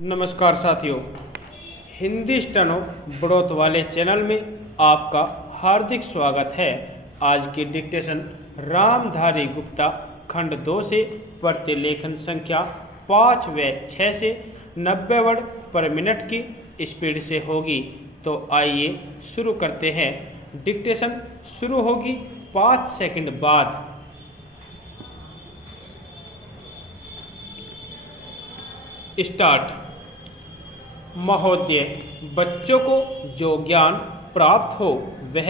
नमस्कार साथियों, हिंदी स्टेनो बढ़ोत वाले चैनल में आपका हार्दिक स्वागत है। आज की डिक्टेशन रामधारी गुप्ता खंड 2 से प्रतिलेखन संख्या 5 व 6 से 90 वर्ड पर मिनट की स्पीड से होगी। तो आइए शुरू करते हैं। डिक्टेशन शुरू होगी 5 सेकंड बाद। स्टार्ट। महोदय, बच्चों को जो ज्ञान प्राप्त हो वह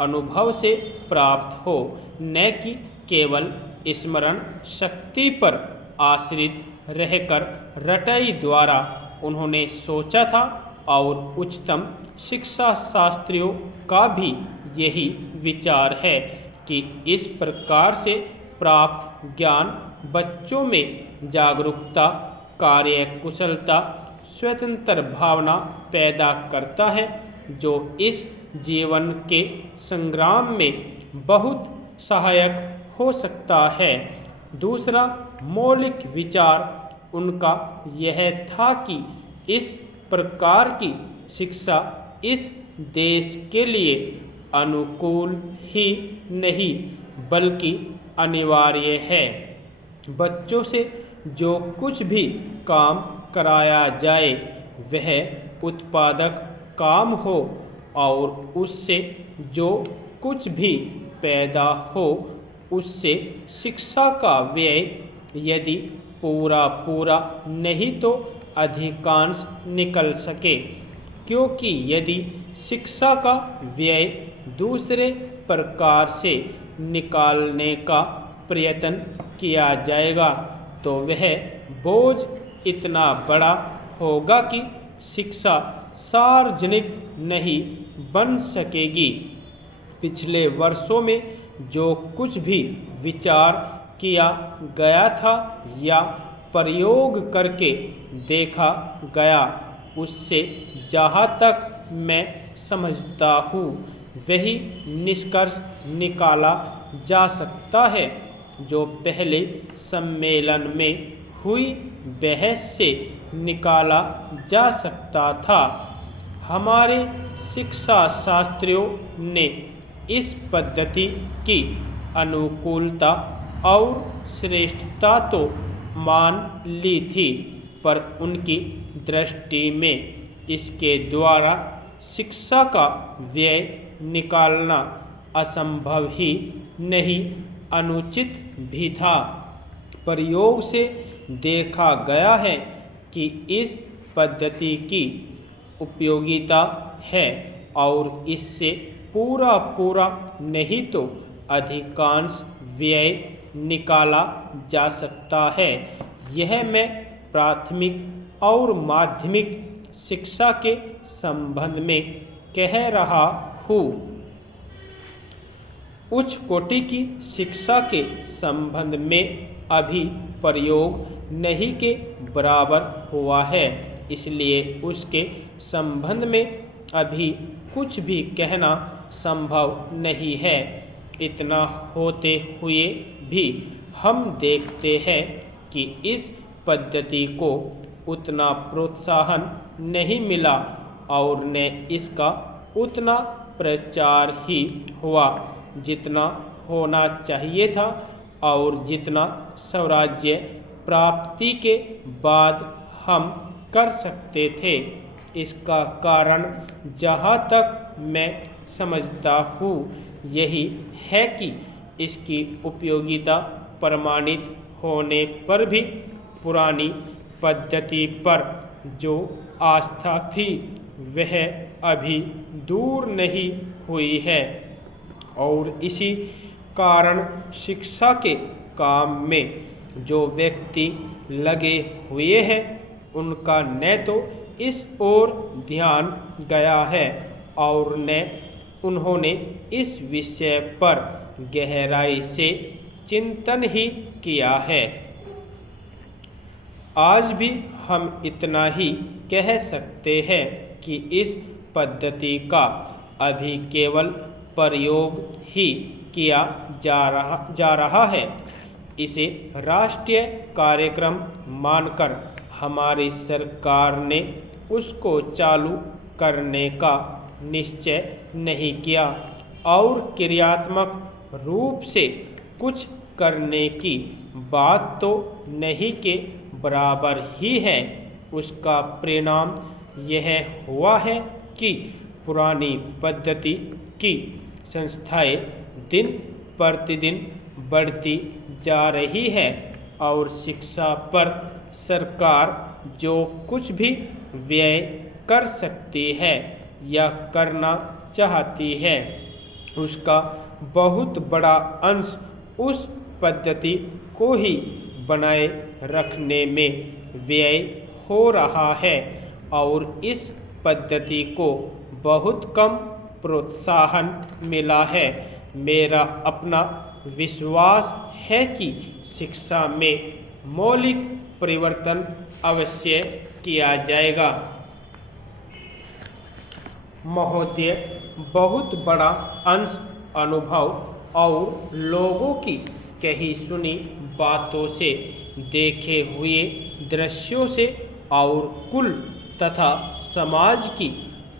अनुभव से प्राप्त हो, न कि केवल स्मरण शक्ति पर आश्रित रहकर रटाई द्वारा उन्होंने सोचा था। और उच्चतम शिक्षा शास्त्रियों का भी यही विचार है कि इस प्रकार से प्राप्त ज्ञान बच्चों में जागरूकता, कार्यकुशलता, स्वतंत्र भावना पैदा करता है, जो इस जीवन के संग्राम में बहुत सहायक हो सकता है। दूसरा मौलिक विचार उनका यह था कि इस प्रकार की शिक्षा इस देश के लिए अनुकूल ही नहीं बल्कि अनिवार्य है। बच्चों से जो कुछ भी काम कराया जाए वह उत्पादक काम हो, और उससे जो कुछ भी पैदा हो उससे शिक्षा का व्यय यदि पूरा नहीं तो अधिकांश निकल सके। क्योंकि यदि शिक्षा का व्यय दूसरे प्रकार से निकालने का प्रयत्न किया जाएगा तो वह बोझ इतना बड़ा होगा कि शिक्षा सार्वजनिक नहीं बन सकेगी। पिछले वर्षों में जो कुछ भी विचार किया गया था या प्रयोग करके देखा गया, उससे जहाँ तक मैं समझता हूँ वही निष्कर्ष निकाला जा सकता है जो पहले सम्मेलन में हुई बहस से निकाला जा सकता था। हमारे शिक्षा शास्त्रियों ने इस पद्धति की अनुकूलता और श्रेष्ठता तो मान ली थी, पर उनकी दृष्टि में इसके द्वारा शिक्षा का व्यय निकालना असंभव ही नहीं, अनुचित भी था। प्रयोग से देखा गया है कि इस पद्धति की उपयोगिता है और इससे पूरा नहीं तो अधिकांश व्यय निकाला जा सकता है। यह मैं प्राथमिक और माध्यमिक शिक्षा के संबंध में कह रहा हूँ। उच्च कोटि की शिक्षा के संबंध में अभी प्रयोग नहीं के बराबर हुआ है, इसलिए उसके संबंध में अभी कुछ भी कहना संभव नहीं है। इतना होते हुए भी हम देखते हैं कि इस पद्धति को उतना प्रोत्साहन नहीं मिला और न इसका उतना प्रचार ही हुआ जितना होना चाहिए था और जितना स्वराज्य प्राप्ति के बाद हम कर सकते थे। इसका कारण जहाँ तक मैं समझता हूँ यही है कि इसकी उपयोगिता प्रमाणित होने पर भी पुरानी पद्धति पर जो आस्था थी वह अभी दूर नहीं हुई है, और इसी कारण शिक्षा के काम में जो व्यक्ति लगे हुए हैं उनका न तो इस ओर ध्यान गया है और न उन्होंने इस विषय पर गहराई से चिंतन ही किया है। आज भी हम इतना ही कह सकते हैं कि इस पद्धति का अभी केवल प्रयोग ही किया जा रहा है। इसे राष्ट्रीय कार्यक्रम मानकर हमारी सरकार ने उसको चालू करने का निश्चय नहीं किया और क्रियात्मक रूप से कुछ करने की बात तो नहीं के बराबर ही है। उसका परिणाम यह हुआ है कि पुरानी पद्धति की संस्थाएं दिन प्रतिदिन बढ़ती जा रही है और शिक्षा पर सरकार जो कुछ भी व्यय कर सकती है या करना चाहती है उसका बहुत बड़ा अंश उस पद्धति को ही बनाए रखने में व्यय हो रहा है और इस पद्धति को बहुत कम प्रोत्साहन मिला है। मेरा अपना विश्वास है कि शिक्षा में मौलिक परिवर्तन अवश्य किया जाएगा। महोदय, बहुत बड़ा अंश अनुभव और लोगों की कही सुनी बातों से, देखे हुए दृश्यों से और कुल तथा समाज की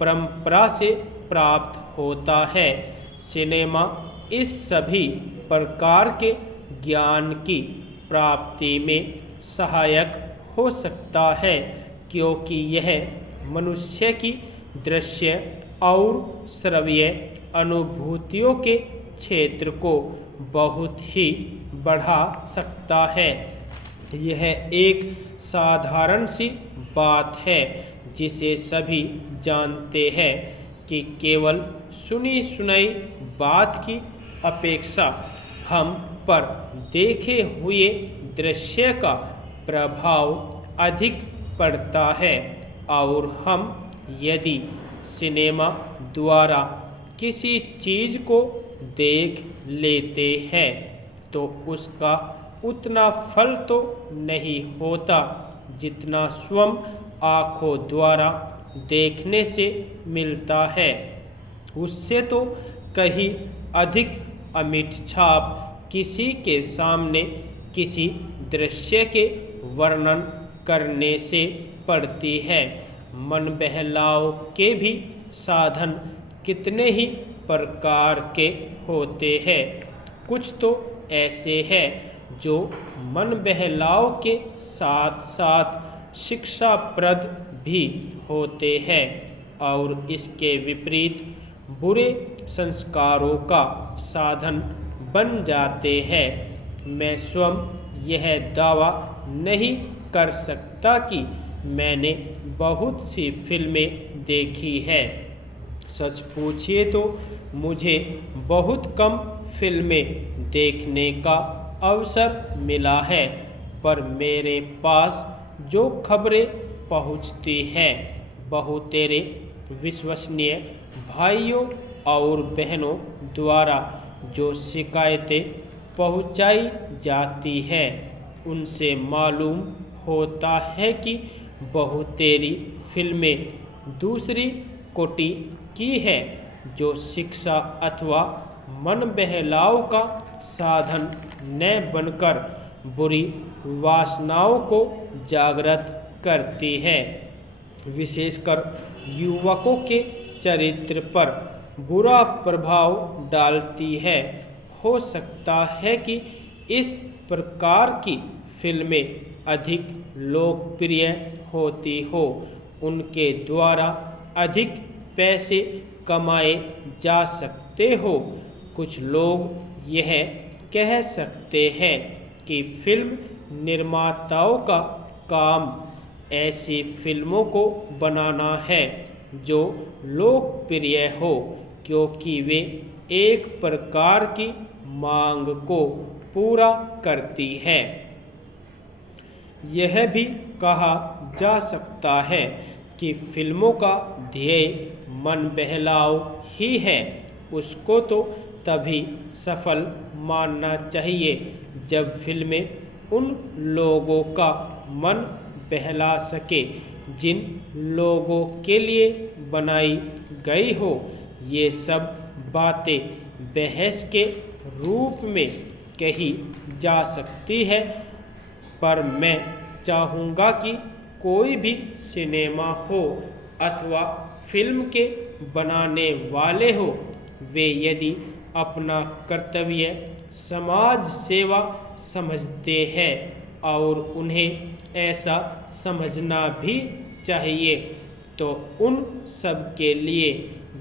परंपरा से प्राप्त होता है। सिनेमा इस सभी प्रकार के ज्ञान की प्राप्ति में सहायक हो सकता है क्योंकि यह मनुष्य की दृश्य और श्रव्य अनुभूतियों के क्षेत्र को बहुत ही बढ़ा सकता है। यह एक साधारण सी बात है जिसे सभी जानते हैं कि केवल सुनी सुनाई बात की अपेक्षा हम पर देखे हुए दृश्य का प्रभाव अधिक पड़ता है और हम यदि सिनेमा द्वारा किसी चीज़ को देख लेते हैं तो उसका उतना फल तो नहीं होता जितना स्वयं आँखों द्वारा देखने से मिलता है। उससे तो कहीं अधिक अमिट छाप किसी के सामने किसी दृश्य के वर्णन करने से पड़ती है। मन बहलाव के भी साधन कितने ही प्रकार के होते हैं। कुछ तो ऐसे हैं जो मन बहलाव के साथ साथ शिक्षाप्रद भी होते हैं और इसके विपरीत बुरे संस्कारों का साधन बन जाते हैं। मैं स्वयं यह दावा नहीं कर सकता कि मैंने बहुत सी फिल्में देखी है। सच पूछिए तो मुझे बहुत कम फिल्में देखने का अवसर मिला है, पर मेरे पास जो खबरें पहुंचती हैं बहुतेरे विश्वसनीय भाइयों और बहनों द्वारा जो शिकायतें पहुंचाई जाती हैं उनसे मालूम होता है कि बहुतेरी फिल्में दूसरी कोटि की है जो शिक्षा अथवा मन बहलाव का साधन न बनकर बुरी वासनाओं को जागृत करती है। विशेषकर युवकों के चरित्र पर बुरा प्रभाव डालती है। हो सकता है कि इस प्रकार की फिल्में अधिक लोकप्रिय होती हो, उनके द्वारा अधिक पैसे कमाए जा सकते हो। कुछ लोग यह कह सकते हैं कि फिल्म निर्माताओं का काम ऐसी फिल्मों को बनाना है जो लोकप्रिय हो क्योंकि वे एक प्रकार की मांग को पूरा करती है। यह भी कहा जा सकता है कि फिल्मों का ध्येय मन बहलाव ही है। उसको तो तभी सफल मानना चाहिए जब फिल्में उन लोगों का मन बहला सके जिन लोगों के लिए बनाई गई हो। ये सब बातें बहस के रूप में कही जा सकती है, पर मैं चाहूँगा कि कोई भी सिनेमा हो अथवा फिल्म के बनाने वाले हो, वे यदि अपना कर्तव्य समाज सेवा समझते हैं और उन्हें ऐसा समझना भी चाहिए, तो उन सब के लिए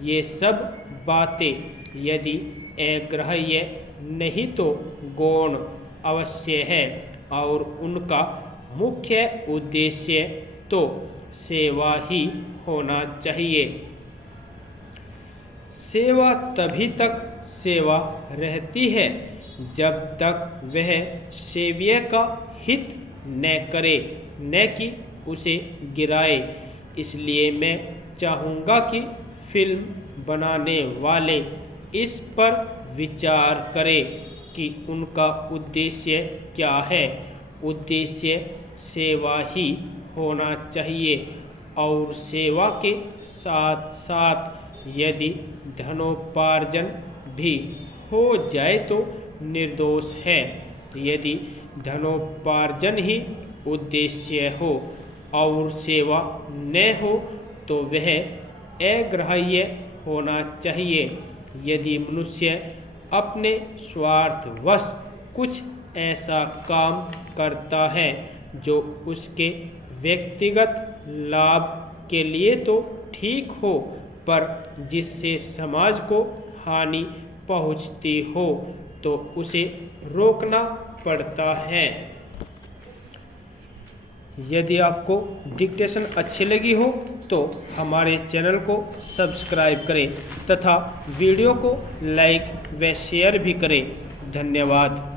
ये सब बातें यदि अग्राह्य नहीं तो गौण अवश्य है और उनका मुख्य उद्देश्य तो सेवा ही होना चाहिए। सेवा तभी तक सेवा रहती है जब तक वह सेव्य का हित न करे, न कि उसे गिराए। इसलिए मैं चाहूँगा कि फिल्म बनाने वाले इस पर विचार करें कि उनका उद्देश्य क्या है। उद्देश्य सेवा ही होना चाहिए और सेवा के साथ साथ यदि धनोपार्जन भी हो जाए तो निर्दोष है। यदि धनोपार्जन ही उद्देश्य हो और सेवा न हो तो वह अग्राह्य होना चाहिए। यदि मनुष्य अपने स्वार्थवश कुछ ऐसा काम करता है जो उसके व्यक्तिगत लाभ के लिए तो ठीक हो, पर जिससे समाज को हानि पहुंचती हो, तो उसे रोकना पड़ता है। यदि आपको डिक्टेशन अच्छी लगी हो तो हमारे चैनल को सब्सक्राइब करें तथा वीडियो को लाइक व शेयर भी करें। धन्यवाद।